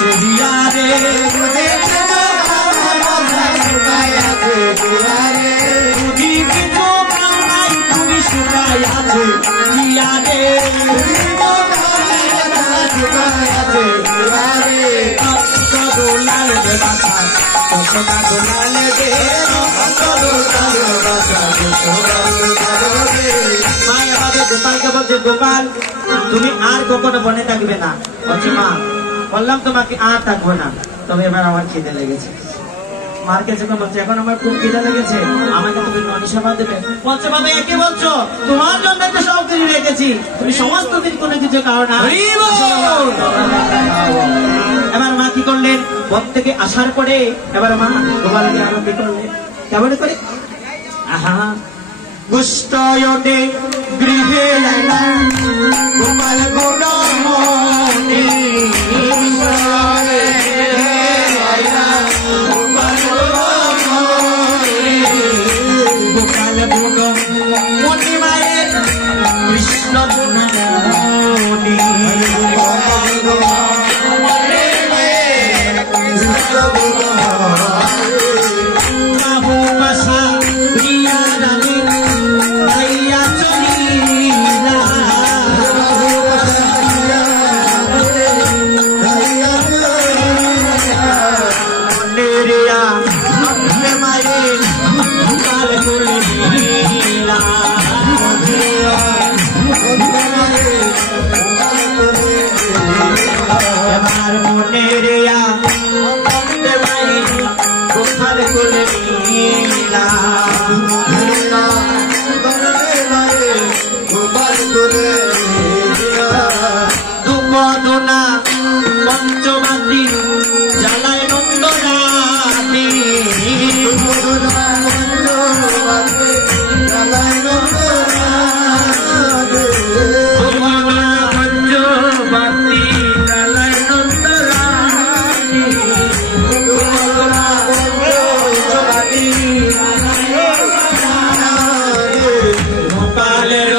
আছে হিয়ারে তুমি কিছু নাই তুমি শুকাই আছে হিয়ারে গোপালকে বলছে গোপাল তুমি আর কখনো বনে থাকবে না। বলছে মা বললাম তোমাকে আর থাকবো না, তবে এবার আমার খিদে লেগেছে। মার কাছে বলছে এখন আমার খুব খিদে লেগেছে, আমাকে তুমি ননিসভা দেবে। বলছে বাবা একে বলছো, তোমার জন্য একটা সব কিছু রেখেছি, তুমি সমস্ত দিন কোনো কিছু খাও না। এবার মা কি করলেন, বন থেকে আসার পরে এবার মা গোপালকে আরো কি করলেন, কেমন করে আহা গুষ্টয়নে গৃহে গোপাল গুণমণি গোপাল গুণমণি মায়ের কৃষ্ণ গুণমণি বাবু বাসা প্রিয়া রানী ভাইয়া চলিলা নেরিয়া মায়ের গোপাল গুণমণিলা আমার মনেরিয়া গোপাল গুণমণিলা দুমদনা পঞ্চবাদী জ্বালায় নন্দরানী গোপালের